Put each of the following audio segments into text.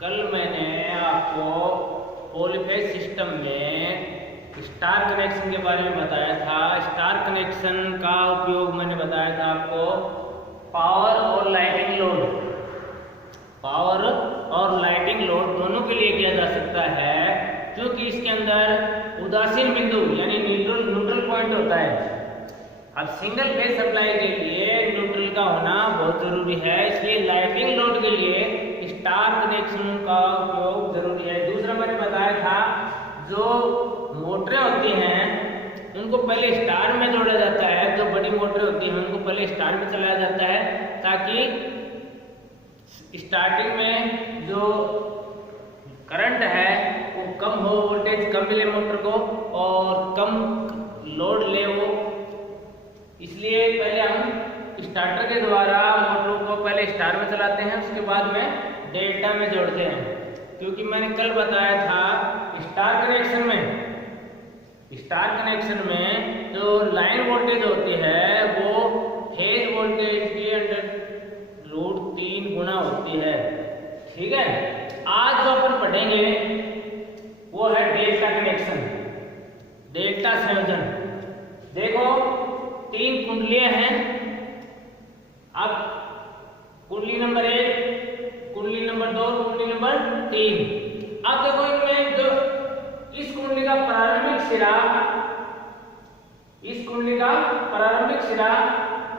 कल मैंने आपको पॉलीफेज सिस्टम में स्टार कनेक्शन के बारे में बताया था। स्टार कनेक्शन का उपयोग मैंने बताया था आपको पावर और लाइटिंग लोड दोनों के लिए किया जा सकता है, क्योंकि इसके अंदर उदासीन बिंदु यानी न्यूट्रल पॉइंट होता है। अब सिंगल फेज सप्लाई के लिए न्यूट्रल का होना बहुत जरूरी है, इसलिए लाइटिंग लोड के लिए स्टार कनेक्शन का उपयोग जरूरी है। दूसरा मैंने बताया था जो मोटरें होती हैं उनको पहले स्टार में जोड़ा जाता है, जो बड़ी मोटरें होती हैं उनको पहले स्टार में चलाया जाता है ताकि स्टार्टिंग में जो करंट है वो कम हो, वोल्टेज कम मिले मोटर को और कम लोड ले वो। इसलिए पहले हम स्टार्टर के द्वारा मोटर को पहले स्टार में चलाते हैं, उसके बाद में डेल्टा में जोड़ते हैं। क्योंकि मैंने कल बताया था स्टार कनेक्शन में जो लाइन वोल्टेज होती है वो फेज वोल्टेज के अंडर √3 गुना होती है। ठीक है, आज जो अपन पढ़ेंगे वो है डेल्टा कनेक्शन, डेल्टा संयोजन। देखो 3 कुंडलियां हैं। अब कुंडली नंबर 1, कुंडली नंबर 2, कुंडली नंबर 3। अब देखो इनमें जो इस कुंडली का प्रारंभिक सिरा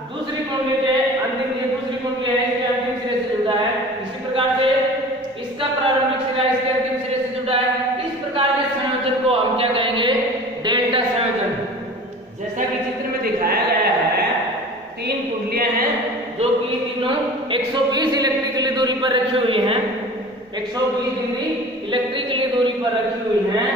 दूसरी कुंडली के अंतिम, ये दूसरी कुंडली है इसके अंतिम सिरे से जुड़ा है। इसी प्रकार से इसका प्रारंभिक सिरा इसके अंतिम सिरे से जुड़ा है। इस प्रकार के संयोजन को हम क्या कहेंगे? डेल्टा संयोजन। जैसा कि चित्र में दिखाया गया है 3 कुंडलियां हैं जो कि तीनों 120 इलेक्ट्रिकली दूरी पर रखी हुई हैं, 120 डिग्री इलेक्ट्रिकली दूरी पर रखी हुई हैं।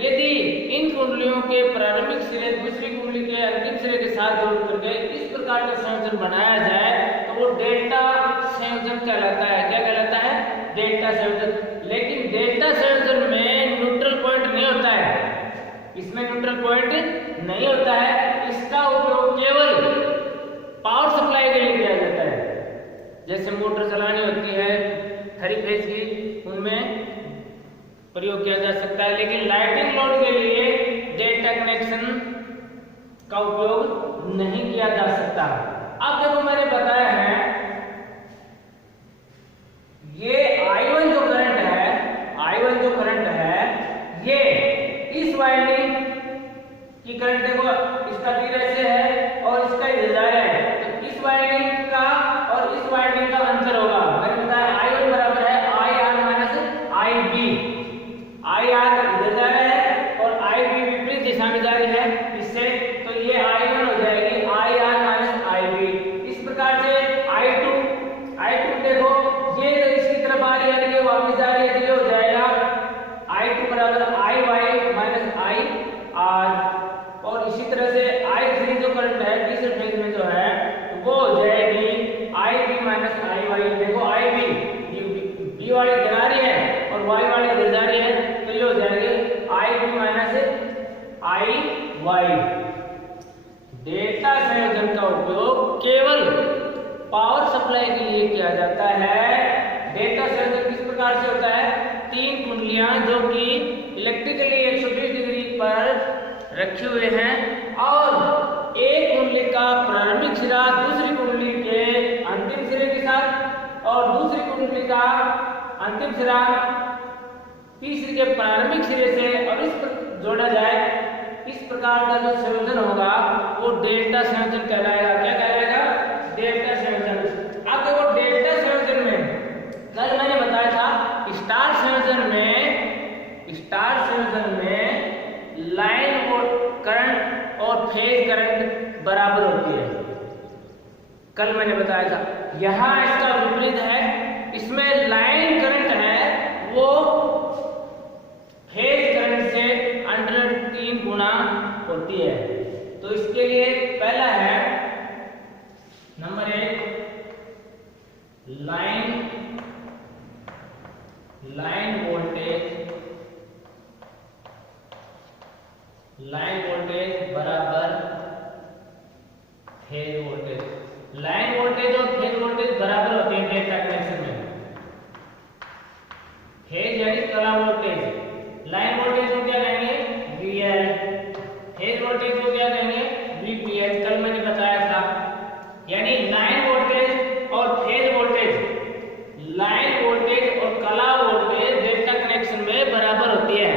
यदि इन कुंडलियों के प्रारंभिक सिरे दूसरी कुंडली के अंतिम सिरे के साथ जोड़ करके इस प्रकार का संयोजन बनाया जाए तो वो डेल्टा संयोजन कहलाता है। क्या कहलाता है? डेल्टा संयोजन। लेकिन डेल्टा संयोजन में न्यूट्रल पॉइंट नहीं होता है, इसमें न्यूट्रल पॉइंट नहीं होता है। इसका उपयोग केवल पावर सप्लाई के लिए किया जाता है। जैसे मोटर चलानी होती है 3 फेज की, उनमें प्रयोग किया जा सकता है। लेकिन लाइटिंग लोड के लिए डेल्टा कनेक्शन का उपयोग नहीं किया जा सकता। अब देखो मैंने बताया है ये I1 जो करंट है ये इस वाइंडिंग की करंट देखो, इसका तीर ऐसे है और इसका इधर है, तो इस वाइंडिंग का और इस वाइंडिंग का अंतर होगा। मैंने बताया I1 बराबर है IR माइनस IB। IR इधर जा रहा है और IB विपरीत दिशा में जा रही है इससे, तो ये I1 हो जाएगी IR माइनस IB। इस प्रकार से I2 देखो ये इसकी तरफ आ रही है, ये वापस जा रही है, तो ये हो जाएगा I2 बराबर IY माइनस IR। और इसी तरह से I3 जो करंट है तीसरे फेज में जो है वो हो जाएगी IB माइनस IY। देखो IB B वाली इधर आ रही है और Y वाली इधर जा रही है, तो ये हो जाएगी IB माइनस IY। डेल्टा संयोजन का उपयोग केवल पावर सप्लाई के लिए किया जाता है। डेल्टा संयोजन किस प्रकार से होता है? 3 कुंडलियां जो कि इलेक्ट्रिकली 120 डिग्री पर रखे हुए हैं और एक कुंडली का प्रारंभिक सिरा दूसरी कुंडली के अंतिम सिरे के साथ और दूसरी कुंडली का अंतिम सिरा तीसरी के प्रारंभिक सिरे से और इस पर जोड़ा जाए, इस प्रकार का जो संयोजन होगा वो डेल्टा संयोजन कहलाएगा। क्या कहलाएगा? डेल्टा संयोजन। अब देखो डेल्टा संयोजन में कल मैंने बताया था स्टार संयोजन में लाइन करंट और फेज करंट बराबर होती है। कल मैंने बताया था। यहाँ इसका विपरीत है, इसमें लाइन करंट है वो फेज करंट से 3 गुना होती है। तो इसके लिए पहला है नंबर 1 लाइन वोल्टेज बराबर फेज वोल्टेज। लाइन वोल्टेज और फेज वोल्टेज बराबर होते हैं डेल्टा कनेक्शन फेज यानी कला वोल्टेज, लाइन वोल्टेज को क्या कहेंगे VL, फेज वोल्टेज को क्या कहेंगे VPH, कल मैंने बताया था। यानी लाइन वोल्टेज और फेज वोल्टेज, लाइन वोल्टेज और कला वोल्टेज डेल्टा कनेक्शन में बराबर होती है।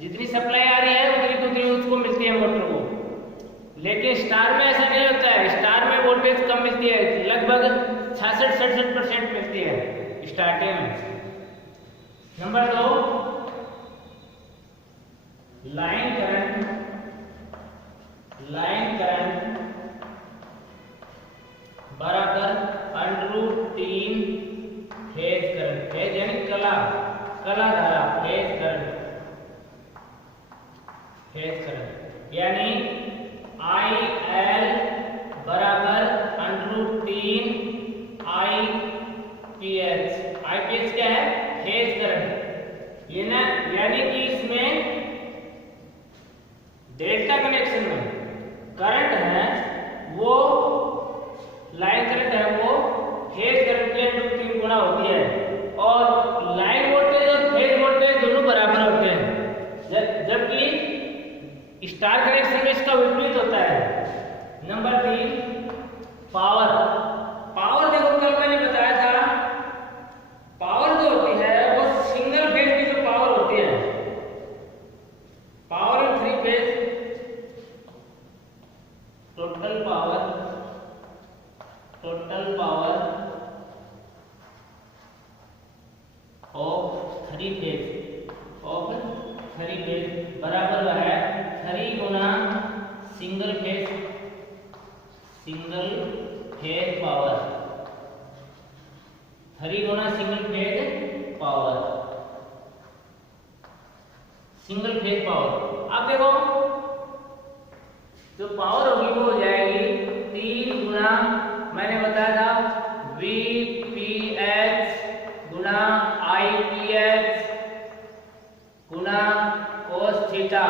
जितनी सप्लाई आ रही है उतनी उसको मिलती है मोटर को। लेकिन स्टार में ऐसा नहीं होता है, स्टार में वोल्टेज कम मिलती है, लगभग 66-67% मिलती है स्टार्टिंग में। नंबर 2, लाइन करंट बराबर √3 फेज करंट, फेज यानी कला धारा, फेज करंट यानी IL बराबर √3 IPH। IPH क्या है फेज करंट, ये ना यानी कि इसमें डेल्टा कनेक्शन में करंट है वो, लाइन करंट है वो फेज करंट के √3 गुना होती है, और लाइन वोल्टेज और फेज वोल्टेज दोनों बराबर होते हैं, जबकि स्टार कनेक्शन में इसका विपरीत होता है। नंबर 3, पावर देखो कल मैंने बताया था, पावर जो होती है वो सिंगल फेज की जो पावर होती है, power in 3 phase, total power of 3 phase बराबर है 3 गुना सिंगल फेज पावर, 3 गुना सिंगल फेज पावर। अब देखो जो पावर होगी वो हो जाएगी 3 गुना, मैंने बताया था VPH गुना IPH गुना cos थीटा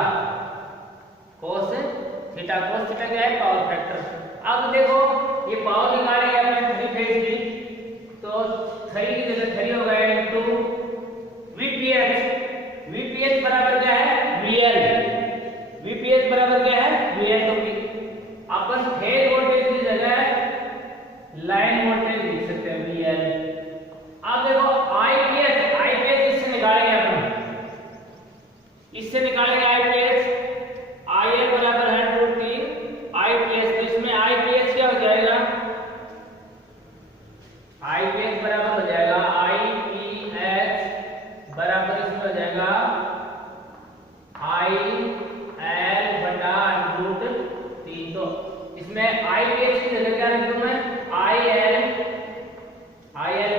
क्या है पावर फैक्टर। अब देखो ये पावर निकालेंगे अपने 3 फेज की, तो 3 की जगह 3 हो गए इनटू VPH बराबर क्या है VL तो अपन फेज वोल्टेज की जगह लाइन वोल्टेज लिख सकते हैं VL। अब देखो IPH इससे निकालेंगे अपन, इससे निकालेंगे IPH, IL बराबर है √3 IPH, तो इसमें IPH क्या हो जाएगा, IPH बराबर हो जाएगा IPH बराबर इसमें हो जाएगा IL बटा √3। तो इसमें IPH की जगह क्या लिख दूं मैं IL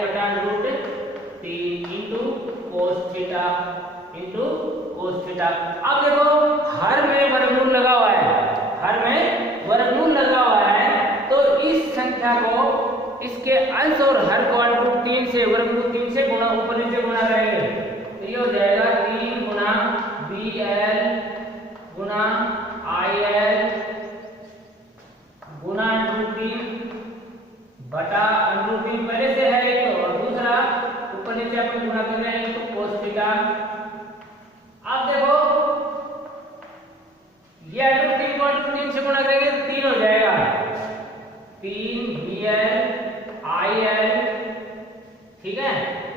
बटा √3 इंटू cos थीटा। अब देखो हर में वर्गमूल लगा हुआ है, तो इस संख्या को इसके अंश और हर को √3 से वर्गमूल 3 से गुणा, ऊपर नीचे गुणा करेंगे, तो ये हो जाएगा 3 गुना BL गुना IL गुना √3 बटा √3 पहले से है एक, तो और दूसरा ऊपर नीचे अपन गुणा कर रहे हैं तो cos थीटा। अब देखो ये √3 को √3 से गुणा करेंगे तो 3 हो जाएगा, 3 BL IL, ठीक है,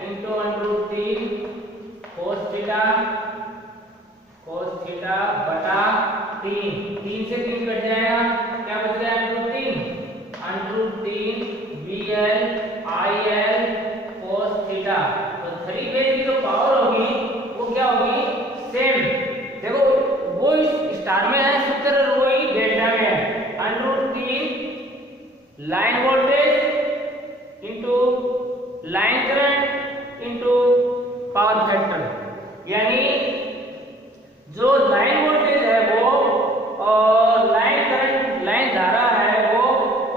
इंटू √3 cos थीटा बटा 3 से 3 कट जाएगा, क्या बच गया √3 BL IL cos थीटा। तो 3 फेज की जो पावर होगी वो क्या होगी सेम, देखो वो स्टार में है सूत्र, वही डेल्टा में है, √3 line voltage into line current into power factor, यानी जो लाइन वोल्टेज है वो और लाइन करंट, लाइन धारा है वो,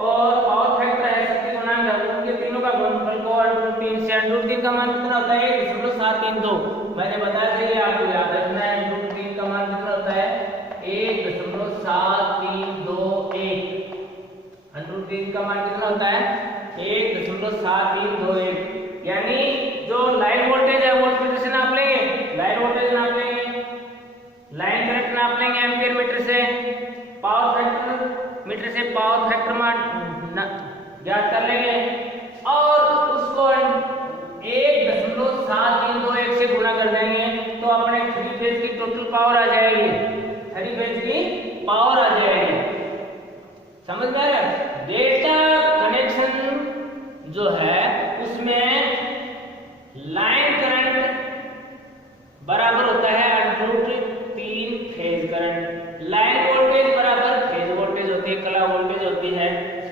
और पावर फैक्टर है शक्ति गुणांक, उनके तीनों का गुणनफल को √3 से, √3 का मान कितना होता है 1.732, मैंने बताया था ये आपको याद रखना है। √3 का मान कितना होता है 1.7321, √3 का मान कितना होता है 1.7321, यानी जो लाइन वोल्टेज है वो मीटर से पावर फैक्टर ज्ञात कर लेंगे और उसको 1.7321 से गुणा कर देंगे तो अपने 3 फेज की टोटल पावर आ जाएगी, 3 फेज की पावर आ जाएगी। समझ में आया? डेल्टा कनेक्शन जो है उसमें लाइन करंट बराबर होता है √3 फेज करंट, लाइन वोल्टेज बराबर फेज वोल्टेज होती है, कला वोल्टेज होती है।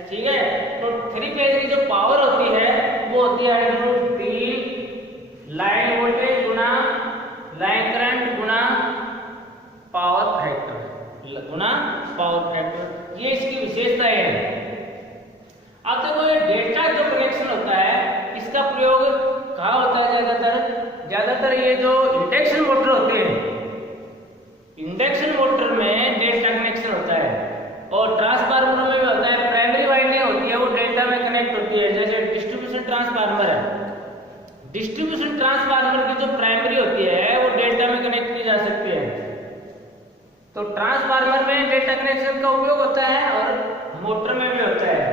ठीक है, तो 3 फेज की जो पावर होती है वो होती है √3 लाइन वोल्टेज गुना लाइन करंट गुना पावर फैक्टर गुना पावर फैक्टर, ये इसकी विशेषताएं है। अब देखो ये डेल्टा जो कनेक्शन होता है इसका प्रयोग कहाँ होता है? ज्यादातर ये जो इंडक्शन मोटर होते हैं, इंडक्शन मोटर में डेल्टा कनेक्शन होता है और ट्रांसफार्मर में भी होता है। प्राइमरी वाइंडिंग होती है वो डेल्टा में कनेक्ट होती है, जैसे डिस्ट्रीब्यूशन ट्रांसफार्मर है, डिस्ट्रीब्यूशन ट्रांसफार्मर की जो प्राइमरी होती है वो डेल्टा में कनेक्ट की जा सकती है। तो ट्रांसफार्मर में डेल्टा कनेक्शन का उपयोग होता है और मोटर में भी होता है।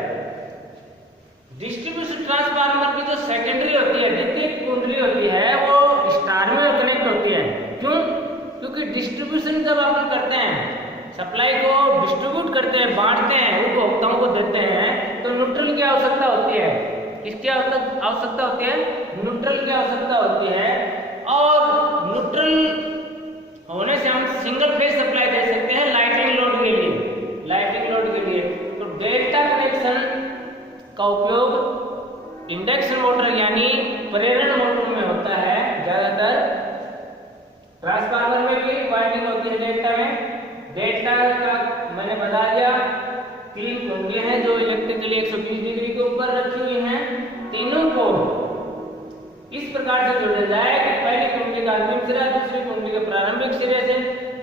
डिस्ट्रीब्यूशन ट्रांसफार्मर की जो सेकेंडरी होती है, द्वितीयक कुंडली होती है, वो स्टार में कनेक्ट होती है। क्यों? क्योंकि डिस्ट्रीब्यूशन जब अपन करते हैं, सप्लाई को डिस्ट्रीब्यूट करते हैं, बांटते हैं, उपभोक्ताओं को देते हैं, तो न्यूट्रल की आवश्यकता होती है। किसकी आवश्यकता होती है? न्यूट्रल की आवश्यकता होती है। और न्यूट्रल होने से हम सिंगल फेज सप्लाई दे सकते हैं लाइटिंग लोड के लिए, लाइटिंग लोड के लिए। तो डेल्टा कनेक्शन का उपयोग इंडक्शन मोटर यानी प्रेरण मोटर में होता है ज्यादातर। ट्रांसफार्मर में भी वाइंडिंग होती है डेल्टा में। डेल्टा का मैंने बता दिया 3 कुंडलियां हैं जो इलेक्ट्रिकली 120 डिग्री के ऊपर रखी हुई हैं। तीनों को इस प्रकार से जोड़ा जाए कि पहली कुंडली का अंतिम सिरा, दूसरी कुंडली के प्रारंभिक सिरे से।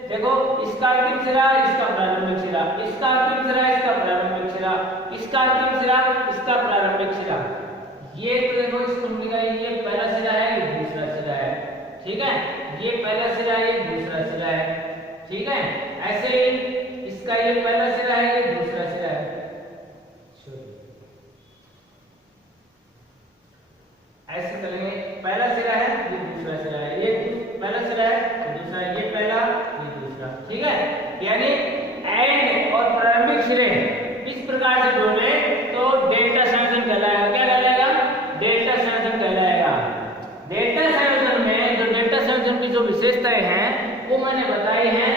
देखो, इसका अंतिम सिरा, इसका प्रारंभिक सिरा, इसका अंतिम सिरा, इसका प्रारंभिक सिरा, इसका अंतिम सिरा, इसका प्रारंभिक सिरा। ये तो देखो इस कुंडली का ये पहला सिरा है, ये दूसरा सिरा है। ठीक है, ये पहला सिरा है, ये दूसरा सिरा है। ठीक है, ऐसे ही इसका ये पहला सिरा है, ये दूसरा सिरा है। ऐसे करेंगे, पहला सिरा है, ये दूसरा सिरा है, ये पहला सिरा है, दूसरा, ये पहला, ये दूसरा। ठीक है, यानी एंड और प्रारंभिक सिरे इस प्रकार से जोड़े तो डेल्टा संयोजन कहलाएगा। क्या कहलाएगा? डेल्टा संयोजन कहलाएगा। डेल्टा संयोजन में जो डेल्टा संयोजन की जो विशेषताएं हैं वो मैंने बताई हैं।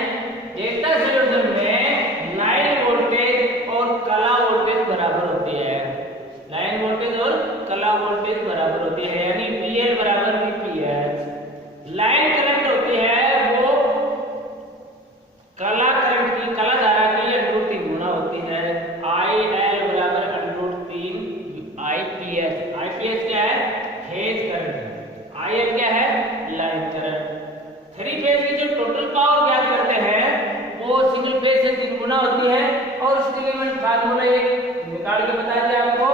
डेल्टा संयोजन में लाइन वोल्टेज और कला वोल्टेज बराबर होती है, लाइन वोल्टेज और कला वोल्टेज बराबर होती है, यानी PL बराबर VPH। लाइन करंट होती है वो कला करंट की, कला धारा की √3 गुना होती है। IL बराबर √3 IPH। IPH क्या है? Phase current. IL क्या है? Line current. 3 फेज की जो टोटल पावर ज्ञात करते हैं वो सिंगल फेज से 3 गुना होती है और उसके लिए मैंने फार्मूला एक निकाल के बता दिया आपको।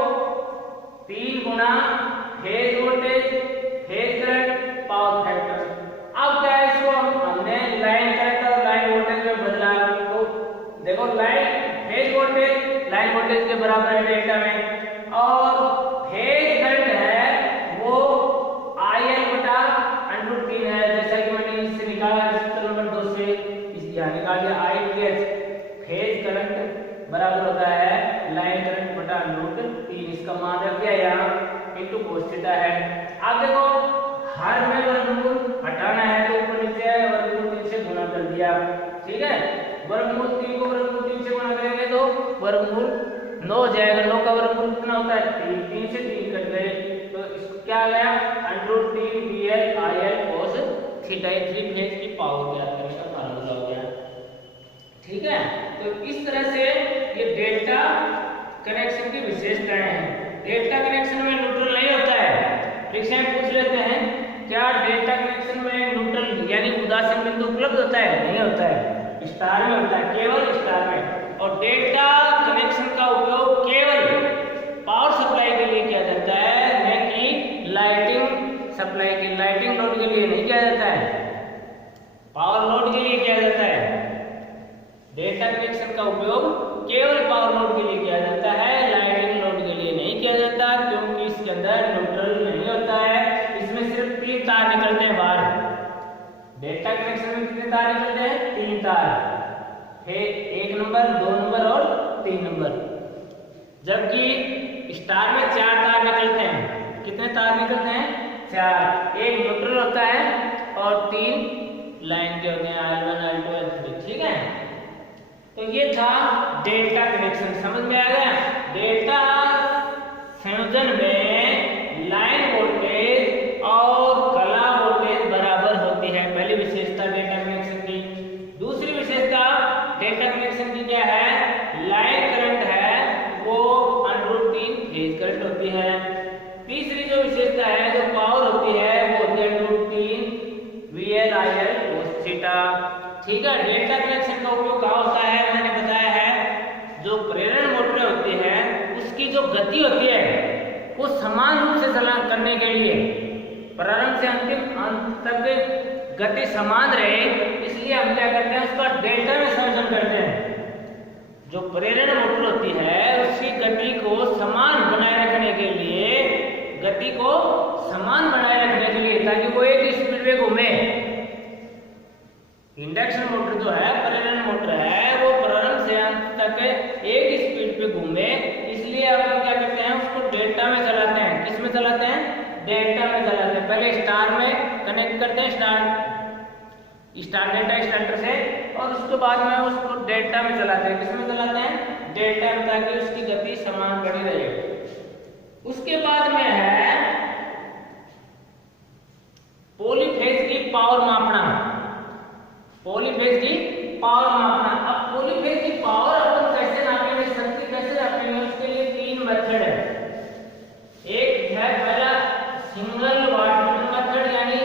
3 गुना phase voltage, phase current, power factor. अब क्या है, इसको हमने लाइन करंट और लाइन वोल्टेज में बदला। तो देखो, line phase voltage line voltage के बराबर है डेल्टा में, और फेज करंट है वो IL बटा √3 है, जैसा कि मैंने इससे निकाला सूत्र नंबर 2 से निकाल दिया। IPH फेज करंट बराबर होता है लाइन करंट बटा √3। इसका मान रख दिया यहाँ इनटू cos थीटा है। अब देखो, हर में वर्गमूल हटाना है तो ऊपर नीचे है, वर्गमूल 3 से गुणा कर दिया। ठीक है, वर्गमूल 3 को वर्गमूल 3 से गुणा करेंगे तो वर्गमूल 9 हो जाएगा। 9 का वर्गमूल कितना होता है? 3 से 3 कट गए तो इसको क्या आ गया? √3 PL IL cos theta. 3 phase की पावर ज्ञात करने का फार्मूला हो गया। ठीक है, तो इस तरह से ये डेल्टा कनेक्शन की विशेषताएं हैं। डेल्टा कनेक्शन में न्यूट्रल नहीं होता है। परीक्षा में पूछ लेते हैं, क्या डेल्टा कनेक्शन में न्यूट्रल यानी उदासीन बिंदु उपलब्ध होता है? नहीं होता है, स्टार में होता है, केवल स्टार में। और डेल्टा कनेक्शन का उपयोग केवल पावर सप्लाई के लिए किया जाता है, न कि लाइटिंग सप्लाई के, लाइटिंग लोड के लिए नहीं किया जाता है, पावर लोड के लिए किया जाता है। डेल्टा कनेक्शन का उपयोग केवल पावर लोड के लिए किया जाता है, लाइटिंग लोड के लिए नहीं किया जाता, क्योंकि इसके अंदर न्यूट्रल नहीं होता है। इसमें सिर्फ 3 तार निकलते हैं बाहर। डेल्टा कनेक्शन में कितने तार निकलते हैं? 3 तार, फिर 1 नंबर, 2 नंबर और 3 नंबर। जबकि स्टार में 4 तार निकलते हैं। कितने तार निकलते हैं? 4। एक न्यूट्रल होता है और 3 लाइन के होते हैं, L1, L2, L3। ठीक है, तो ये था डेल्टा कनेक्शन। समझ में आ गया? डेल्टा संयोजन में लाइन वोल्टेज और कला वोल्टेज बराबर होती है। पहली विशेषता डेल्टा कनेक्शन की। दूसरी विशेषता डेल्टा कनेक्शन की क्या है? लाइन करंट है वो √3 फेज करंट होती है। तीसरी जो विशेषता है, जो पावर होती है, वो होती है √3 VL/IL cos थीटा। ठीक है, डेल्टा कनेक्शन का उपयोग कहाँ होता है? मैंने बताया है, जो प्रेरण मोटरें होती है उसकी जो गति होती है वो समान रूप से चलन करने के लिए, प्रारंभ से अंतिम अंत तक गति समान रहे, इसलिए हम क्या करते हैं? उसका डेल्टा में संयोजन करते हैं। जो प्रेरण मोटर होती है उसकी गति को समान बनाए रखने के लिए, गति को समान बनाए रखने के लिए, ताकि वो एक स्पीड में घूमे। इंडक्शन मोटर जो है, प्रेरण मोटर है, वो प्रारंभ से अंत तक एक स्पीड पे घूमे, इसलिए अपन क्या करते हैं? उसको डेल्टा में चलाते हैं। किस में चलाते हैं? डेल्टा में चलाते हैं। पहले स्टार में कनेक्ट करते हैं, स्टार डेल्टा स्टार्टर से, और उसके बाद में उसको डेल्टा में चलाते हैं। किस में चलाते हैं? डेल्टा में, ताकि उसकी गति समान बनी रहे। उसके बाद में है पॉलीफेज की पावर मापना। पॉलीफेज की पावर मापना। अब पॉलीफेज की पावर अपन कैसे नापेंगे, शक्ति कैसे नापेंगे? उसके लिए 3 मेथड है। एक है पहला सिंगल वाटमीटर मेथड, यानी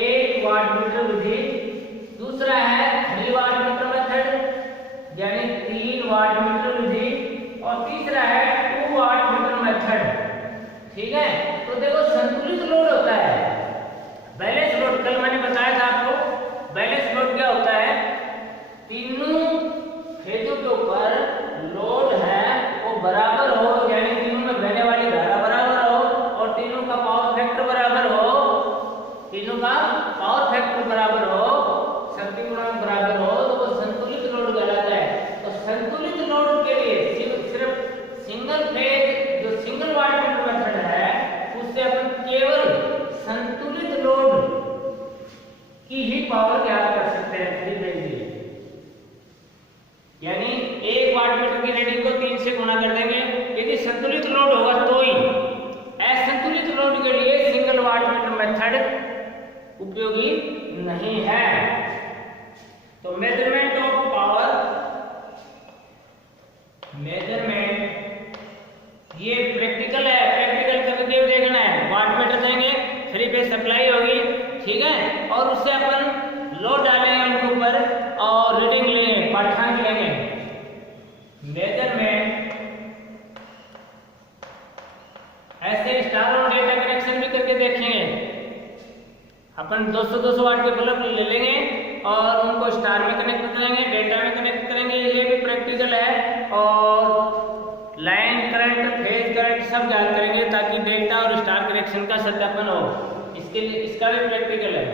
1 वाटमीटर विधि। दूसरा है 3 वाटमीटर मेथड, यानी 3 वाटमीटर विधि। और तीसरा है 2 वाटमीटर मेथड। ठीक है, तो देखो संतुलित लोड होता है, बैलेंस लोड। कल मैंने बताया था आपको, बैलेंस लोड क्या होता है? तीनों फेजों के ऊपर लोड है वो बराबर हो, यानी तीनों में बहने वाली धारा बराबर हो, और तीनों का पावर फैक्टर बराबर हो। तीनों का पावर फैक्टर बराबर हो, शक्ति गुणांक बराबर हो, तो वो संतुलित लोड कहलाता है। तो संतुलित लोड के लिए सिर्फ सिंगल फेज, जो सिंगल वाटमीटर मेथड है, उससे अपन केवल संतुलित लोड की ही पावर ज्ञात कर सकते हैं 3 फेज की। यानी 1 वाटमीटर की रीडिंग को 3 से गुणा कर देंगे, यदि संतुलित लोड होगा तो ही। असंतुलित लोड के लिए सिंगल वाटमीटर मेथड उपयोगी नहीं है। तो मेजरमेंट ऑफ पावर, मेजरमेंट ये प्रैक्टिकल है, प्रैक्टिकल करके देखना है। वाटमीटर देंगे, 3 फेज सप्लाई होगी, ठीक है, और उससे अपन लोड डालेंगे उनके ऊपर और रीडिंग लेंगे, पाठ्यांक लेंगे। मेजरमेंट ऐसे स्टार और डेल्टा कनेक्शन भी करके देखेंगे। अपन 200-200 वाट के बल्ब ले लेंगे और उनको स्टार में कनेक्ट करेंगे, डेल्टा में कनेक्ट करेंगे। ये भी प्रैक्टिकल है, और लाइन करंट, फेज करंट सब ज्ञात करेंगे, ताकि डेल्टा और स्टार कनेक्शन का सत्यापन हो। इसके लिए इसका भी प्रैक्टिकल है।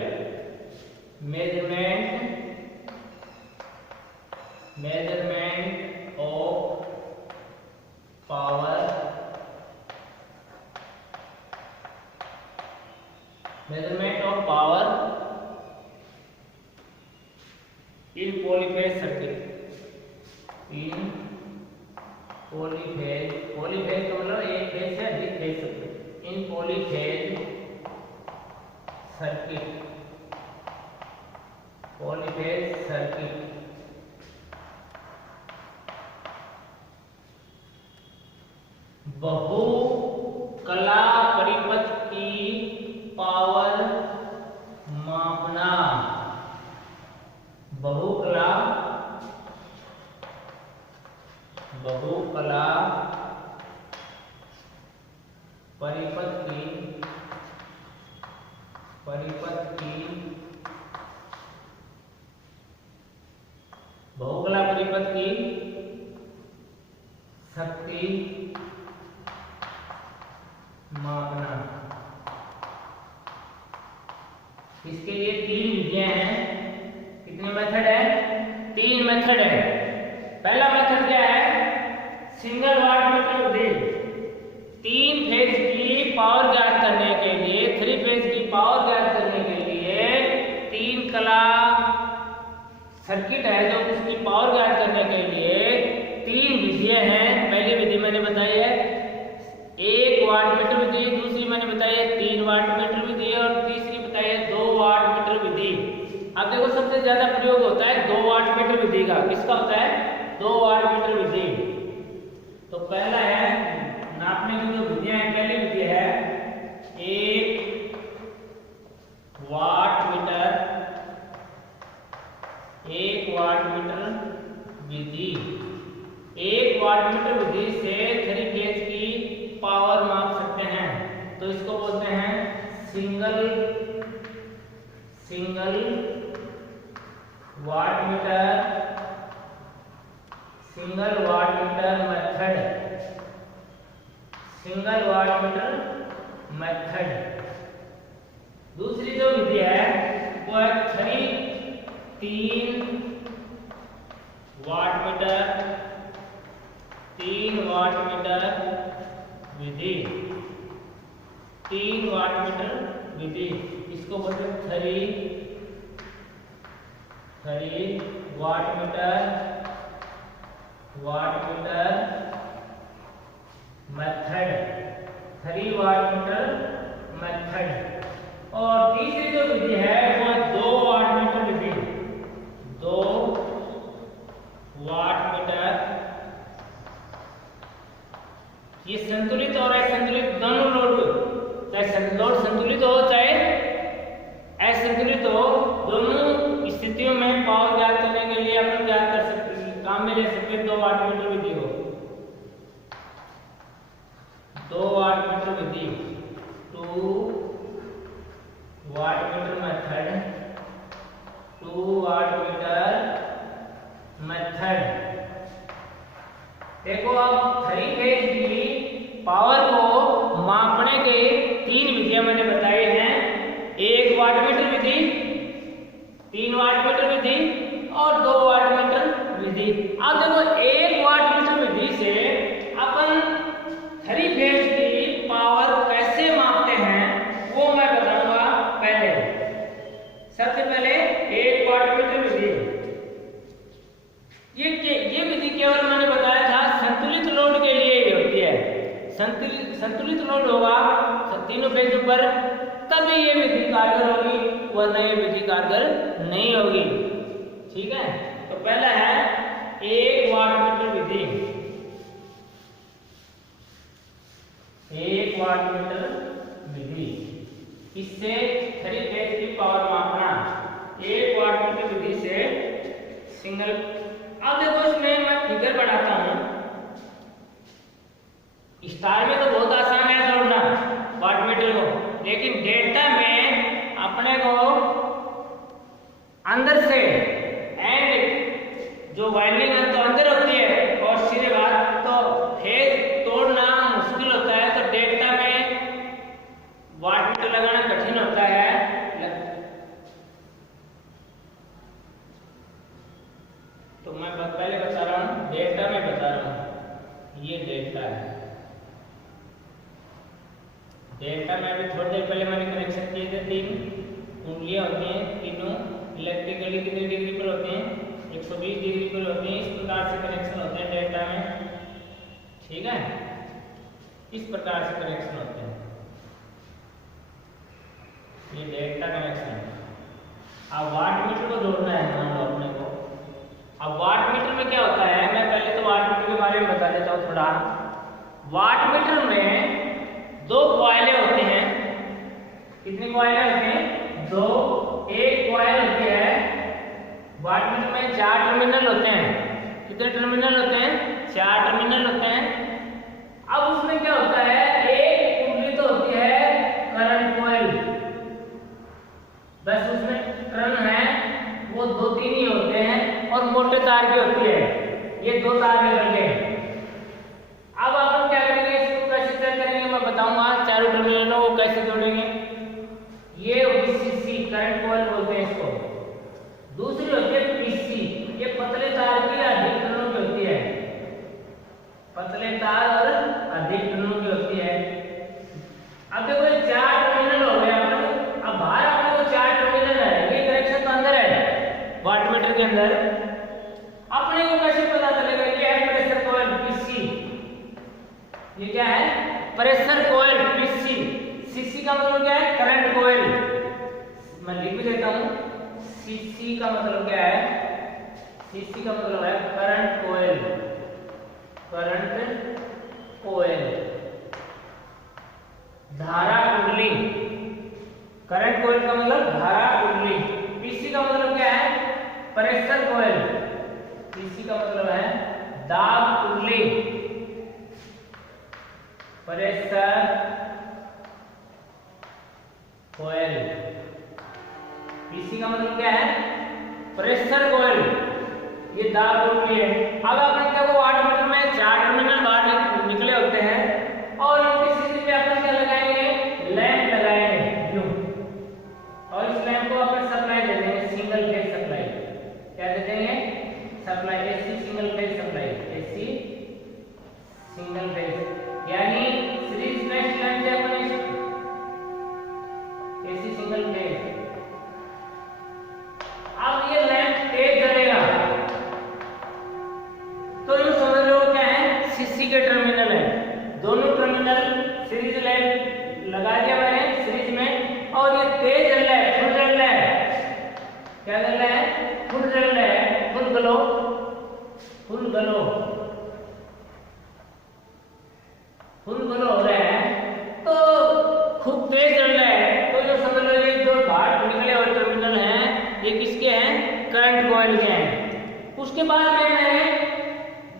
Measurement of power, measurement of power in polyphase circuit. In polyphase, polyphase का मतलब एक फेज से अधिक फेज सर्किट। इन पॉलीफेज सर्किट, पॉलीफेज सर्किट बहुकला परिपथ की पावर मापना। बहुकला परिपथ की बहुकला परिपथ परिपथ की शक्ति मापना। इसके लिए 3 विधियां हैं। कितने मेथड है? 3 मेथड है। पहला मेथड क्या है? सिंगल वाटमीटर विधि। 3 फेज की पावर ज्ञात करने के लिए, 3 फेज की पावर ज्ञात करने के लिए 3 कला सर्किट है जो उसकी पावर ज्ञात करने के लिए 3 विधियां हैं। पहली विधि मैंने बताई है 1 वाटमीटर विधि, दूसरी मैंने बताई है 3 वाटमीटर विधि और तीसरी बताई है 2 वाटमीटर विधि। अब देखो सबसे ज्यादा प्रयोग होता है 2 वाटमीटर विधि का। किसका होता है? 2 वाटमीटर विधि। तो पहला है नापने की जो विधियां हैं, पहली विधि है 1 वाटमीटर विधि। 1 वाटमीटर विधि से 3 फेज की पावर माप सकते हैं। तो इसको बोलते हैं सिंगल वाटमीटर मेथड। दूसरी जो विधि है वो है 3 वाटमीटर विधि। 3 वाटमीटर विधि, इसको बोलते हैं 3 वाटमीटर मेथड। 3 wattmeter method. और तीसरी जो विधि है वो 2 वाटमीटर विधि। 2 वाटमीटर, ये संतुलित और असंतुलित दोनों लोड, चाहे लोड संतुलित हो चाहे असंतुलित हो, दोनों स्थितियों में पावर ज्ञात करने के लिए अपन क्या कर सकते, काम में ले सकते हैं 2 वाटमीटर विधि हो। 2 वाटमीटर विधि, 2 वाटमीटर मेथड, 2 वाटमीटर मेथड। देखो अब 3 फेज की पावर को मापने के 3 विधियां मैंने बताई हैं। 1 वाटमीटर विधि, 3 वाटमीटर विधि और 2 वाटमीटर विधि। अब देखो 1 वाटमीटर विधि से अपन 3 फेज की पावर कैसे मापते हैं वो मैं बताऊंगा। पहले सबसे पहले 1 वाटमीटर विधि, ये विधि केवल मैंने बताया था संतुलित लोड के लिए ही होती है। संतुलित लोड होगा तीनों फेज पर तभी ये विधि कारगर होगी, वरना ये विधि कारगर नहीं होगी। ठीक है, तो पहला है 1 वाटमीटर विधि। 1 वाटमीटर विधि, इससे 3 फेज की पावर मापना। 1 वाटमीटर विधि से सिंगल। अब देखो इसमें मैं फिगर बनाता हूं। स्टार में तो बहुत आसान है जोड़ना वाटमीटर को, लेकिन डेल्टा में अपने को अंदर से एंड जो वाइंडिंग है तो अंदर होती है और सीधे बात तो फेज तोड़ना मुश्किल होता है। तो डेल्टा में वाटमीटर लगाना कठिन होता है। तो मैं पहले बता रहा हूँ, डेल्टा में बता रहा हूँ। ये डेल्टा है। डेल्टा में अभी थोड़ी देर पहले मैंने कनेक्शन किए थे। 3 कुंडलियां होती हैं, तीनों इलेक्ट्रिकली कितने डिग्री पर होते हैं? 120 डिग्री पर होते हैं। इस प्रकार से कनेक्शन होते हैं डेल्टा में। ठीक है, इस प्रकार से कनेक्शन होते हैं। ये डेल्टा कनेक्शन है। अब वाटमीटर को जोड़ना है मान लो अपने को। अब वाटमीटर में क्या होता है, मैं पहले तो वाटमीटर के बारे में बता देता हूँ थोड़ा। वाटमीटर में 2 कॉइलें होते हैं। कितनी कॉइलें होती हैं? 2। एक कॉइल होती है वाटमीटर में 4 टर्मिनल होते हैं। कितने टर्मिनल होते हैं? 4 टर्मिनल होते हैं। अब उसमें क्या होता है, एक कुंडली तो होती है करंट कॉइल, बस उसमें टर्न है वो 2-3 ही होते हैं और मोटे तार की होती है। ये दो तार निकल गए। अब आप क्या करेंगे, इसको कैसे चेक करेंगे मैं बताऊंगा। चारों टर्मिनलों को कैसे जोड़ेंगे। ये VCC करंट कॉइल बोलते हैं इसको। दूसरी होती है PC, ये पतले तार की अधिक टर्मिनलों की होती है, पतले तार और अधिक टर्मिनलों की होती है। अब देखो ये चार टर्मिनल हो गए अपने। अब बाहर अपने को चार टर्मिनल है, ये कनेक्शन तो अंदर है वाटमीटर के अंदर। अपने को कैसे पता चलेगा, ये है प्रेशर कॉइल PC। ये क्या है, प्रेशर कॉइल PC। CC का मतलब क्या है, करंट कॉइल। मैं लिख भी देता हूं, CC का मतलब क्या है, CC का मतलब है करंट कॉइल, करंट कॉइल, धारा कुंडली। करंट कॉइल का मतलब धारा कुंडली। PC का मतलब क्या है, प्रेशर कॉइल। PC का मतलब है दाब कुंडली, प्रेशर कॉइल। PC का मतलब क्या है, प्रेशर कॉइल, ये दाब कुंडली है। अब अपन देखो वाटमीटर में चार टर्मिनल बाहर निकले होते हैं और उनकी स्थिति पे अपन क्या लगाएंगे, लैंप लगाएंगे यूं, और इस लैंप को अपन सप्लाई दे देंगे, सिंगल फेज सप्लाई। क्या दे देंगे, supply, AC single phase supply, AC single phase, यानी सीरीज टेस्ट लैंप से अपन AC सिंगल फेज। अब ये लैंप तेज जलेगा तो ये समझ लो क्या है, CC के टर्मिनल है। दोनों टर्मिनल सीरीज लैंप लगा दिया मैंने सीरीज में, और ये तेज जल रहा है, फुल जल रहा है। क्या जल रहा है, फुल जल रहा है, full glow, full glow, full glow हो रहा है, तो खूब तेज जल रहा है। तो जो समझ लो ये जो बाहर निकले हुए टर्मिनल हैं, ये किसके हैं, करंट कॉइल के हैं। उसके बाद में मैंने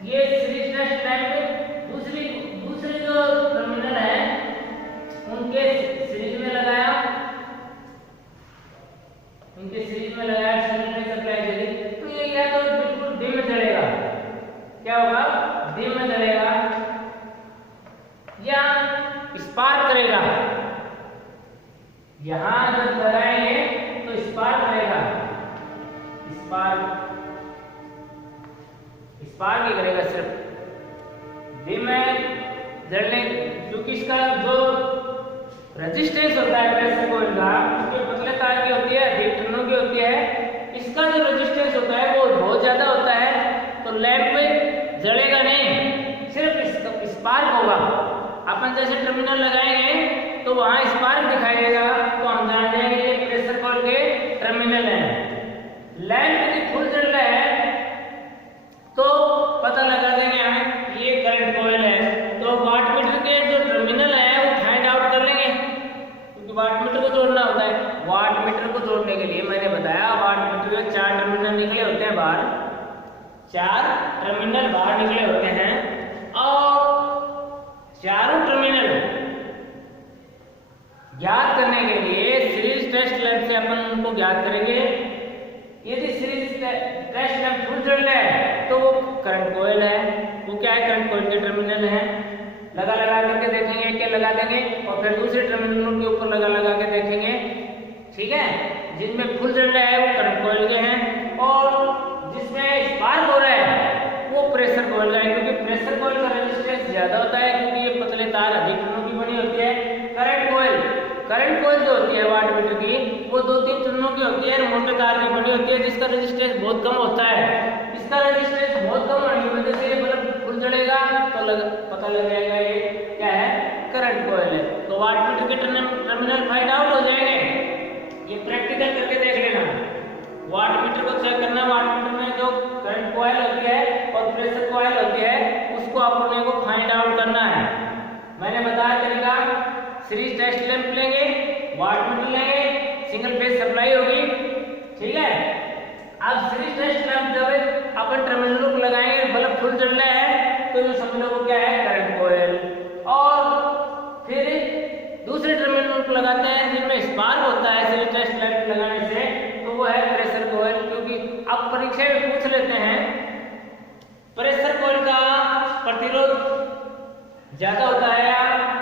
ये सीरीज टेस्ट लैंप दूसरे जो टर्मिनल है उनके सीरीज में लगाया, उनके सीरीज में लगाया, सीरीज में सप्लाई दे दी। तो ये क्या, तो बिल्कुल डिम जलेगा। क्या होगा, डिम जलेगा या स्पार्क करेगा। यहां जब लगाएंगे तो स्पार्क करेगा, स्पार्क, स्पार्क ही करेगा सिर्फ। डिम जलने, क्योंकि इसका जो रेजिस्टेंस होता है प्रेशर कॉइल का, उसके पतले तार की होती है, अधिक टर्मिनलों की होती है, इसका जो रेजिस्टेंस होता है वो बहुत ज्यादा होता है, तो लैंप जलेगा नहीं, सिर्फ स्पार्क होगा। अपन जैसे टर्मिनल लगाएंगे तो वहां स्पार्क दिखाई देगा, तो हम जान जाएंगे ये प्रेशर कॉइल के टर्मिनल हैं। लैंप यदि फुल जल रहा है तो पता लगा देंगे हमें ये करंट कॉइल है। तो वाटमीटर के जो टर्मिनल है वो फाइंड आउट कर लेंगे, क्योंकि वाटमीटर को जोड़ना होता है। वाटमीटर को जोड़ने के लिए मैंने बताया, वाटमीटर के चार टर्मिनल निकले होते हैं बाहर, चार टर्मिनल बाहर निकले होते हैं, और चारों टर्मिनल ज्ञात करने के लिए सीरीज टेस्ट लैंप से अपन उनको ज्ञात करेंगे। यदि सीरीज टेस्ट लैंप फुल जल रहा है तो वो करंट कॉइल है, वो क्या है, करंट कॉइल के टर्मिनल है। लगा करके देखेंगे कि लगा देंगे, और फिर दूसरे टर्मिनल के ऊपर लगा के देखेंगे, ठीक है। जिनमें फुल जल रहा है वो करंट कॉइल के हैं, और जिसमें स्पार्क हो रहा है वो प्रेशर कॉइल का है, क्योंकि प्रेशर कॉइल का रेजिस्टेंस ज्यादा होता है, क्योंकि ये पतले तार अधिक टर्मिनलों की बनी होती है। करंट कॉइल जो होती है वाटमीटर की, वो 2-3 टर्मिनलों की होती है, मोटे तार की बनी होती है, जिसका रेजिस्टेंस बहुत कम होता है। इसका रेजिस्टेंस बहुत कम होने की वजह से ये बल्ब फुल जलेगा तो पता लग जाएगा ये क्या है, करंट कॉइल है। तो वाटमीटर के टर्मिनल फाइंड आउट हो जाएंगे। ये प्रैक्टिकल करके देख लेना। वाटमीटर को चेक करना, वाटमीटर में जो करंट कॉइल होती है और प्रेशर कॉइल होती है उसको अपने को फाइंड आउट करना है। मैंने बताया तरीका, सीरीज टेस्ट लैंप लेंगे, वाटमीटर लेंगे, सिंगल फेज सप्लाई होगी, ठीक है। अब सीरीज टेस्ट लैंप जब अपन टर्मिनलों को लगाएंगे, बल्ब फुल जल रहा है तो ये समझ लो वो क्या है, करंट कॉइल। और फिर दूसरे टर्मिनल को लगाते हैं जिनमें स्पार्क होता है सीरीज टेस्ट लैंप लगाने से, तो वो है प्रेशर कॉइल। क्योंकि अब परीक्षा में पूछ लेते हैं प्रेशर ज्यादा होता है या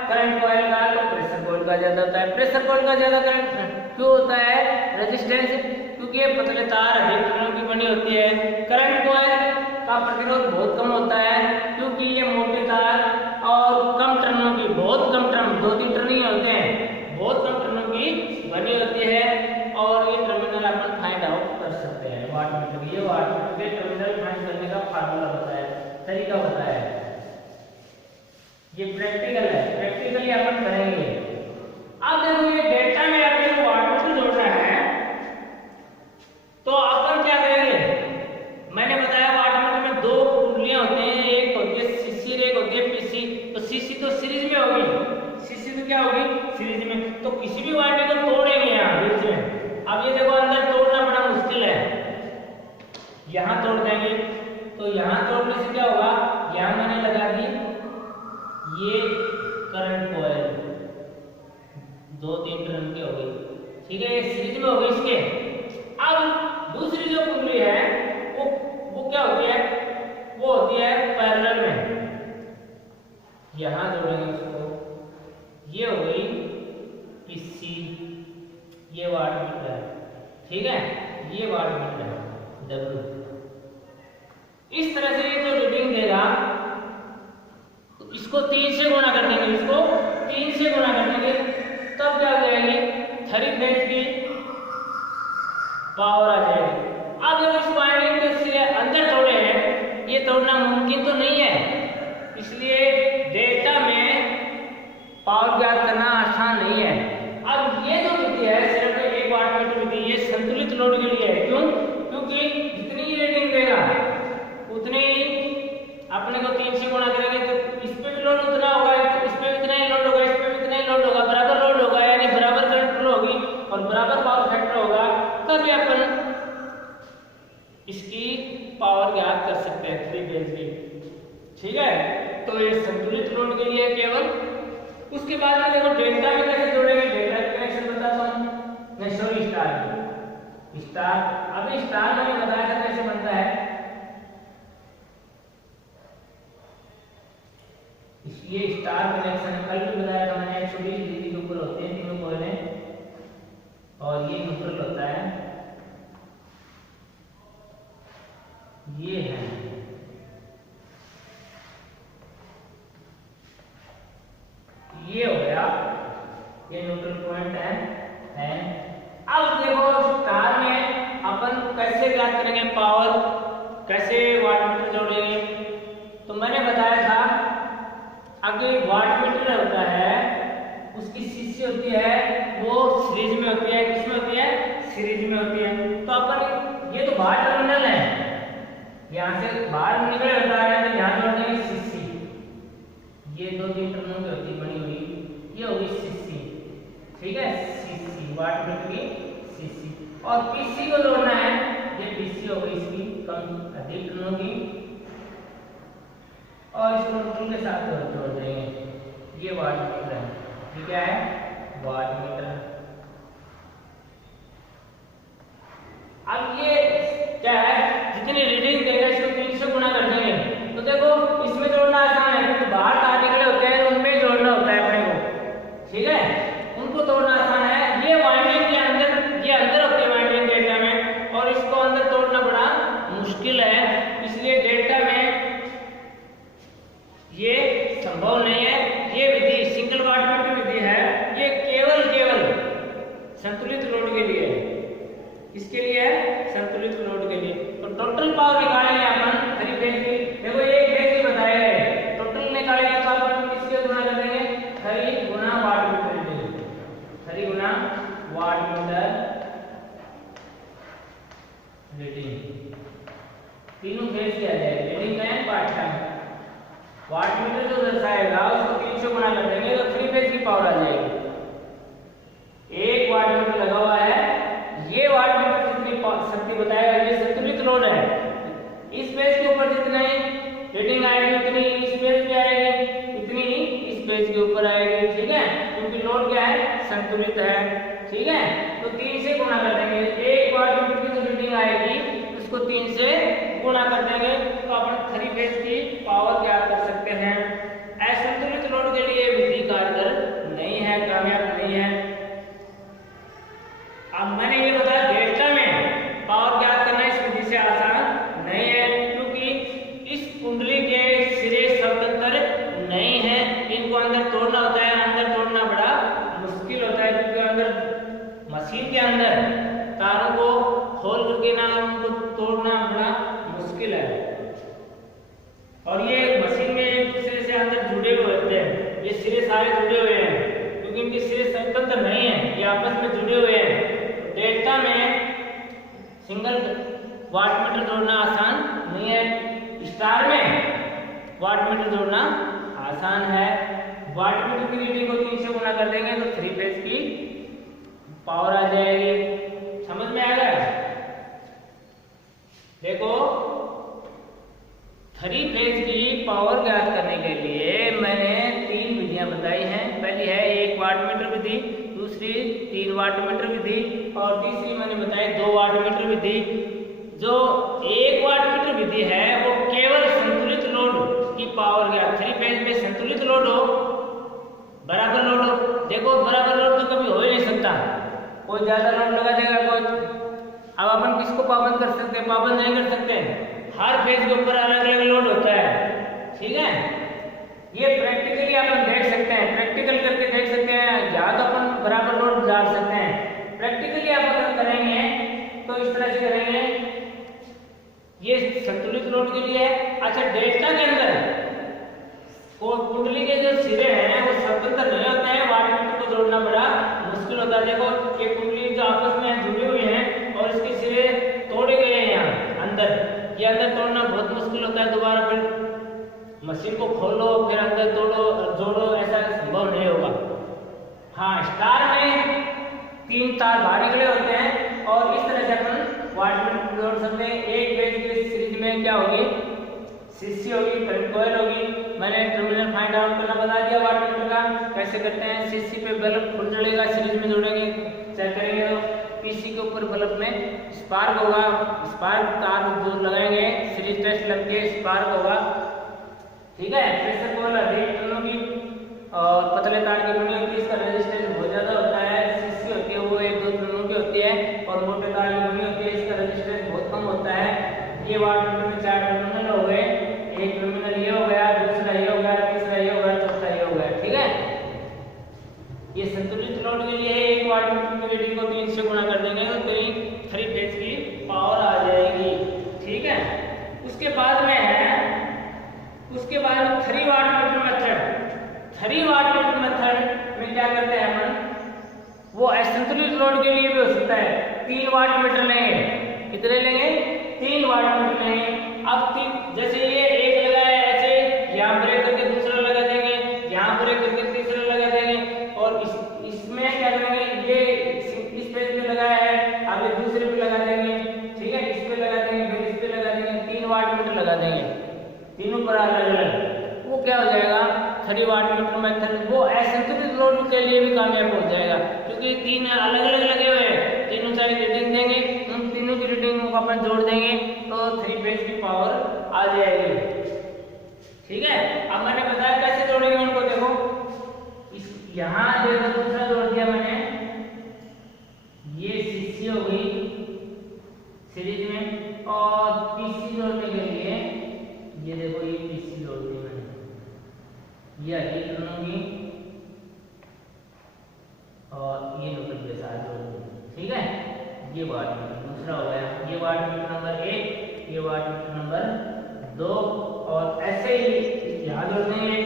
करंट कॉइल का, तो प्रेशर कॉइल का ज्यादा होता है। प्रेशर कॉइल का ज्यादा करंट क्यों होता है, रेजिस्टेंस, क्योंकि ये पतले तार अधिक टर्नों की बनी होती है। करंट कॉइल का प्रतिरोध बहुत कम होता है, क्योंकि ये मोटे तार और कम टर्नों की, बहुत कम टर्न, 2-3 टर्न ही होते हैं, बहुत कम टर्नों की बनी होती है। और ये टर्मिनल अपन फाइंड आउट कर सकते हैं वाटमीटर, ये वाटमीटर के टर्मिनल फाइंड करने का फार्मूला होता है, तरीका होता है। ये प्रैक्टिकल है, प्रैक्टिकली अपन करेंगे। अब देखो ये डेटा में अपन वाटमीटर जोड़ना है, तो अपन क्या करेंगे, मैंने बताया वाटमीटर में 2 कुंडलियां होती हैं, एक होती है सीसी और एक होती है पीसी। तो सीसी तो सीरीज में होगी, सीसी तो क्या होगी, सीरीज में। तो किसी भी वाइंडिंग को तोड़ेंगे यहाँ बीच में। अब ये देखो अंदर तोड़ना बड़ा मुश्किल है, यहाँ तोड़ देंगे, तो यहाँ तोड़ने से क्या होगा, यहाँ मैंने लगा दी ये करंट कॉइल 2-3 टर्न की हो गई, ठीक है, ये सीरीज में हो गई इसके। अब दूसरी जो कुंडली है वो क्या होती है, वो होती है पैरेलल में, यहाँ जोड़ेंगे इसको, ये हो गई पीसी, ये वाटमीटर है, ठीक है, ये वाटमीटर है डब्ल्यू। इस तरह से ये जो रीडिंग देगा, तो इसको 3 से गुणा कर देंगे, इसको 3 से गुणा कर देंगे, तब क्या हो जाएगी, 3 फेज की पावर आ जाएगी। अब जब इस वाइंडिंग के सिरे अंदर तोड़े हैं, ये तोड़ना मुमकिन तो नहीं है, इसलिए डेल्टा में पावर ज्ञात करना आसान नहीं है। अब ये जो विधि है सिर्फ एक वाटमीटर विधि, ये संतुलित लोड के लिए है। क्यों, क्योंकि जितनी रीडिंग देगा उतने ही अपने को 3 से गुणा करेंगे, तो इस पे भी लोड उतना होगा, इस पे भी इतना ही लोड होगा, इस पे भी इतना ही लोड होगा, बराबर लोड होगा, यानी बराबर करंट फ्लो होगी और बराबर पावर फैक्टर होगा, तभी अपन इसकी पावर ज्ञात कर सकते हैं 3 फेज की, ठीक है। तो ये संतुलित लोड के लिए केवल। उसके बाद में देखो डेल्टा में कैसे जोड़ेंगे, डेल्टा का कनेक्शन बताता हूं मैं, सॉरी स्टार। अभी स्टार मैंने बताया था कैसे बनता है, ये स्टार कनेक्शन कल भी बताया था मैंने, 120 डिग्री के ऊपर होते हैं तीनों कोयले और ये न्यूट्रल होता है, ये है, ये हो गया, ये न्यूट्रल पॉइंट है। अब देखो स्टार में अपन कैसे ज्ञात करेंगे पावर, कैसे वाटमीटर जोड़ेंगे, तो मैंने बताया था अगर वाटमीटर होता है उसकी सीसी होती है वो सीरीज में होती है, किसमें होती है, सीरीज में होती है। तो अपन ये तो बाहर टर्मिनल है, यहाँ से बाहर निकल होता है, तो यहाँ जोड़ देंगे सीसी, ये 2-3 टर्मिनल की होती बनी हुई, ये होगी सीसी, ठीक है, सीसी वाटमीटर की सीसी। और पीसी को जोड़ना है, ये पीसी होगी इसकी कम अधिक टर्मिनल की, और इसको न्यूट्रल के साथ जोड़ देंगे, ये वाटमीटर है, ठीक है, वाटमीटर। अब ये क्या है, जितनी रीडिंग देगा इसको 3 से गुणा कर देंगे। तो देखो इसमें जोड़ना आसान है, क्योंकि बाहर तार निकले होते हैं उनमें जोड़ना होता है अपने को, ठीक है, उनको तोड़ना आसान है। ये वाइंडिंग के अंदर, ये अंदर होती है वाइंडिंग डेल्टा में, और इसको अंदर तोड़ना बड़ा मुश्किल है, इसलिए डेल्टा में ये संभव नहीं है। ये विधि सिंगल वाटमीटर विधि है, ये केवल संतुलित लोड के लिए है, इसके लिए है संतुलित लोड के लिए। तो टोटल पावर निकालेंगे अपन 3 फेज की, देखो ये एक फेज की बताया है, टोटल निकालेंगे तो अपन किसके गुणा कर देंगे, 3 गुना वाटमीटर, 3 गुना वाटमीटर रीडिंग, तीनों फेज की आ जाएगी, रीडिंग का है पार्ट टाइम। वाटमीटर जो दर्शाएगा उसको 3 से गुणा कर देंगे तो 3 फेज की पावर आ जाएगी। एक वाटमीटर लगा हुआ है, ये वाटमीटर जितनी शक्ति बताएगा, ये संतुलित लोड है, इस पेज के ऊपर जितनी रीडिंग आएगी उतनी इस पेज पे आएगी, उतनी इस पेज के ऊपर आएगी, ठीक है, क्योंकि लोड क्या है, संतुलित है, ठीक है। तो 3 से गुणा कर देंगे, एक वाटमीटर की जो रीडिंग आएगी उसको 3 से गुणा कर देंगे, तो अपन 3 फेज की पावर ज्ञात कर सकते हैं। असंतुलित लोड के लिए विधि कारगर नहीं है, कामयाब नहीं है। अब मैंने ये बताया डेल्टा में पावर ज्ञात करना इस विधि से आसान नहीं है, क्योंकि इस कुंडली के सिरे स्वतंत्र नहीं है, इनको अंदर तोड़ना होता है। अंदर तोड़ना बड़ा मुश्किल होता है, क्योंकि अंदर मशीन के अंदर तारों को खोल करके ना उनको तोड़ना बड़ा मुश्किल है। और ये मशीन में एक दूसरे से अंदर जुड़े हुए होते हैं, ये सिरे सारे जुड़े हुए हैं, क्योंकि इनके सिरे स्वतंत्र नहीं है, ये आपस में जुड़े हुए हैं। डेल्टा में सिंगल वाटमीटर जोड़ना आसान नहीं है, स्टार में वाटमीटर जोड़ना आसान है। वाटमीटर की रीडिंग को 3 से गुना कर देंगे तो 3 फेज की पावर आ जाएगी। समझ में आ गया? देखो 3 फेज की पावर ज्ञात करने के लिए मैंने 3 विधियां बताई हैं। पहली है 1 वाटमीटर विधि, दूसरी 3 वाटमीटर विधि और तीसरी मैंने बताई 2 वाटमीटर विधि। जो 1 वाटमीटर विधि है वो केवल संतुलित लोड की पावर ज्ञात, 3 फेज में संतुलित लोड हो, बराबर लोड हो। देखो बराबर लोड तो कभी हो ही नहीं सकता, कोई ज्यादा लोड लगा देगा कोई। अब अपन किसको पाबंद कर सकते हैं? पाबंद नहीं कर सकते। हर फेज के ऊपर अलग अलग लोड होता है, ठीक है। ये प्रैक्टिकली अपन देख सकते हैं, प्रैक्टिकल करके देख सकते हैं, या तो अपन बराबर लोड डाल सकते हैं। प्रैक्टिकली आप अगर करेंगे तो इस तरह से करेंगे, ये संतुलित लोड के लिए है। अच्छा, डेल्टा के अंदर वो कुंडली के जो सिरे हैं वो स्वतंत्र नहीं होते हैं, वाटमीटर को जोड़ना बड़ा मुश्किल होता है। देखो ये कुंडली जो आपस में जुड़ी हुई हैं और इसके सिरे तोड़े गए हैं यहाँ अंदर, ये अंदर तोड़ना बहुत मुश्किल होता है। दोबारा फिर मशीन को खोलो फिर अंदर तोड़ो जोड़ो, ऐसा संभव नहीं होगा। हाँ, स्टार में 3 तार बाहर निकले होते हैं और इस तरह से अपन वाटमीटर जोड़ सकते हैं। एक फेज के सीरीज में क्या होगी? सीसी होगी, करंट कॉइल होगी। मैंने टर्मिनल फाइंड आउट करना बता दिया वाटमीटर का, कैसे करते हैं। सीसी पे बल्ब खुल जलेगा, सीरीज में जोड़ेंगे, चेक करेंगे तो पीसी के ऊपर बल्ब में स्पार्क होगा, स्पार्क तार जो लगाएंगे सीरीज टेस्ट लग के स्पार्क होगा, ठीक है। प्रेशर कॉइल अधिक टर्नों की और पतले तार की बनी होती है, इसका रेजिस्टेंस बहुत ज्यादा होता है। सीसी होती है वो 1-2 टर्नों की होती है और मोटे तार की बनी होती है, इसका रेजिस्टेंस बहुत कम होता है। ये वाटमीटर में 4 टर्मिनल हो गए, एक टर्मिनल ये हो गया, दूसरा ये हो गया, तीसरा ये हो गया, चौथा ये हो गया, ठीक है। ये संतुलित लोड के लिए 1 वाटमीटर की रीडिंग को 3 से गुणा कर देंगे तो 3 फेज की पावर आ जाएगी, ठीक है। उसके बाद में है 3 वाटमीटर मेथड। 3 वाटमीटर मेथड में क्या करते हैं हम? वो असंतुलित लोड के लिए भी हो सकता है। 3 वाटमीटर लेंगे, कितने लेंगे? 3 वाटमीटर लेंगे। अब 3 जैसे ये एक लगा है, ऐसे यहाँ ब्रेक करके दूसरा लगा देंगे, यहाँ ब्रेक करके तीसरा लगा देंगे और इसमें क्या करेंगे? ये इस पेज पे लगाया है, आगे दूसरे पे लगा देंगे, ठीक है। इस पे लगा देंगे, फिर इस पे लगा देंगे, 3 वाटमीटर लगा देंगे, तीनों पर अलग अलग। वो क्या हो जाएगा? 3 वाटमीटर मेथड। वो असंतुलित लोड के लिए भी कामयाब हो जाएगा, क्योंकि 3 अलग अलग लगे हुए हैं, तीनों सारी रीडिंग देंगे, उन तीनों की रीडिंग को अपन जोड़ देंगे तो 3 फेज की पावर आ जाएगी, ठीक है। अब मैंने बताया कैसे जोड़ेंगे उनको। देखो यहाँ देखो दूसरा जोड़ दिया मैंने, ये सीसी हो गई सीरीज में, और पीसी जोड़ने के लिए ये देखो ये पीसी जोड़ दी मैंने, ये अधिक होंगी और ये लोकल के साथ जोड़ दी, ठीक है। ये वाटमीटर दूसरा हो गया, ये वाटमीटर नंबर 1, ये वाटमीटर नंबर 2 और ऐसे ही यहाँ जोड़ देंगे,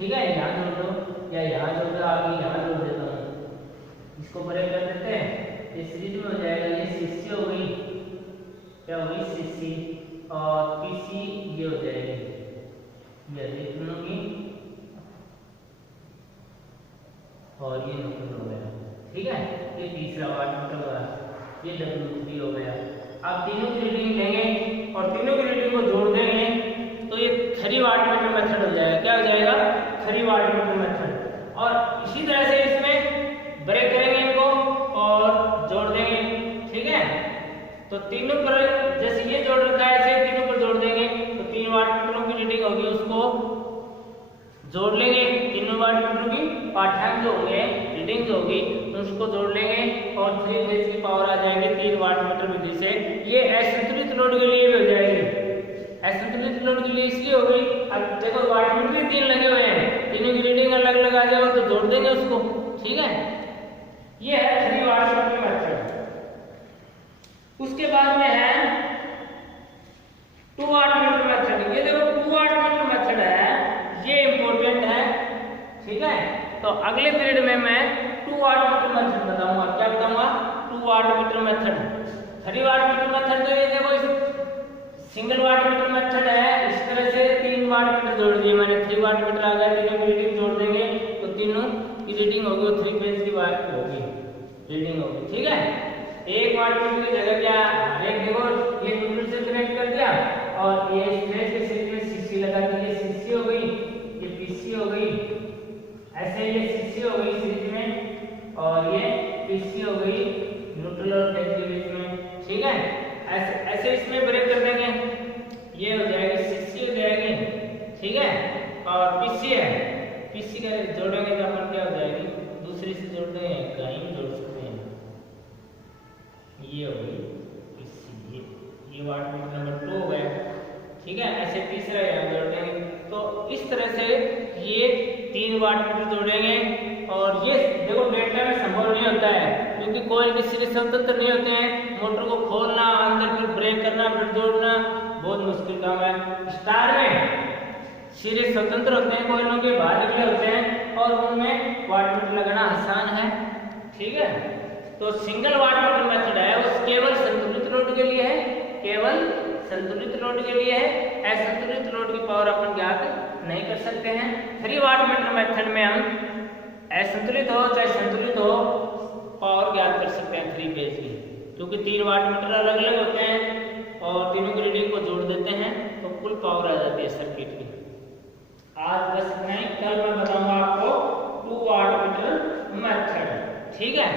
ठीक है। यहाँ जोड़ दो या यहाँ जोड़ दो, आगे यहाँ जोड़ देता हूँ, इसको ब्रेक कर देते हैं, ये सीरीज में हो जाएगा। ये सीसी हो गई, क्या हो गई? सीसी और पीसी ये हो जाएगी, ये अधिक होंगी और ये न्यूट्रल हो गया, ठीक है। ये तीसरा वाटमीटर हो गया, ये W3 हो गया। अब तीनों की रीडिंग लेंगे और तीनों की रीडिंग को जोड़ देंगे तो ये 3 वाटमीटर मेथड हो जाएगा। क्या हो जाएगा? 3 वाटमीटर मेथड। और इसी तरह से इसमें ब्रेक करेंगे इनको और जोड़ देंगे, ठीक है। तो तीनों पर जैसे ये जोड़ रखा है ऐसे तीनों पर जोड़ देंगे तो 3 वाटमीटरों की रीडिंग होगी, उसको जोड़ लेंगे तीनों वाटमीटर की पाठ्यांक जो होंगे, रीडिंग जो होगी उसको जोड़ लेंगे और 3 फेज की पावर आ जाएगी 3 वाटमीटर विधि से। ये असंतुलित लोड के लिए भी हो जाएगी। असंतुलित लोड के लिए इसलिए हो गई, अब देखो वाटमीटर 3 लगे हुए हैं, तीनों की रीडिंग अलग अलग आ जाएगा तो जोड़ देंगे उसको, ठीक है। ये है 3 वाटमीटर मेथड। उसके बाद में है 2 वाटमीटर मेथड। ये देखो 2 वाटमीटर मेथड है, ये इंपॉर्टेंट है, ठीक है। तो अगले पीरियड में मैं 2 वाटमीटर मेथड बताऊंगा। क्या बताऊंगा? 2 वाटमीटर मेथड। 3 वाटमीटर मेथड तो ये देखो सिंगल वाटमीटर मेथड है, इस तरह से 3 वाटमीटर जोड़ दिए मैंने। 3 वाटमीटर आ गया, तीनों की रीडिंग जोड़ देंगे तो तीनों की रीडिंग होगी, 3 फेज की बात होगी, रीडिंग होगी, ठीक है। एक वाटमीटर की जगह क्या, एक देखो ये न्यूट्रल से कनेक्ट कर दिया और ये स्ट्रेच के सीरीज में सीसी लगा दी, ये सीसी हो गई, ये पीसी हो गई, ऐसे ये सीसी हो गई सीरीज में और ये पीसी हो गई न्यूट्रल और फेज के बीच में, ठीक है। ऐसे ऐसे इसमें ब्रेक कर देंगे, ये हो जाएगी सीसी हो जाएगी, ठीक है। और पीसी है, पीसी का जोड़ेंगे तो अपन क्या हो जाएगी, दूसरी से जोड़ देंगे, कहीं जोड़ सकते हैं, ये हो गई पीसी, ये वाटमीटर नंबर 2 हो गया, ठीक है। ऐसे तीसरा यहाँ जोड़ देंगे। तो इस तरह से ये 3 वाटमीटर जोड़ेंगे और ये देखो डेल्टा में संभव नहीं होता है क्योंकि कोयल के सिरे स्वतंत्र नहीं होते हैं। मोटर को खोलना, अंदर फिर ब्रेक करना, फिर जोड़ना बहुत मुश्किल काम है। स्टार में सिरे स्वतंत्र होते हैं, कोयलों के बाहर निकले होते हैं और उनमें वाटमीटर लगाना आसान है, ठीक है। तो सिंगल वाटमीटर मेथड है वो केवल संतुलित लोड के लिए है, केवल संतुलित लोड के लिए है। असंतुलित लोड की पावर अपन ज्ञात नहीं कर सकते हैं। 3 वाटमीटर मेथड में हम असंतुलित हो चाहे संतुलित हो पावर ज्ञात कर सकते हैं 3 फेज की, क्योंकि 3 वाटमीटर अलग अलग होते हैं और तीनों की रीडिंग को जोड़ देते हैं तो कुल पावर आ जाती है सर्किट की। आज बस इतना ही, कल मैं बताऊंगा आपको 2 वाटमीटर मेथड, ठीक है।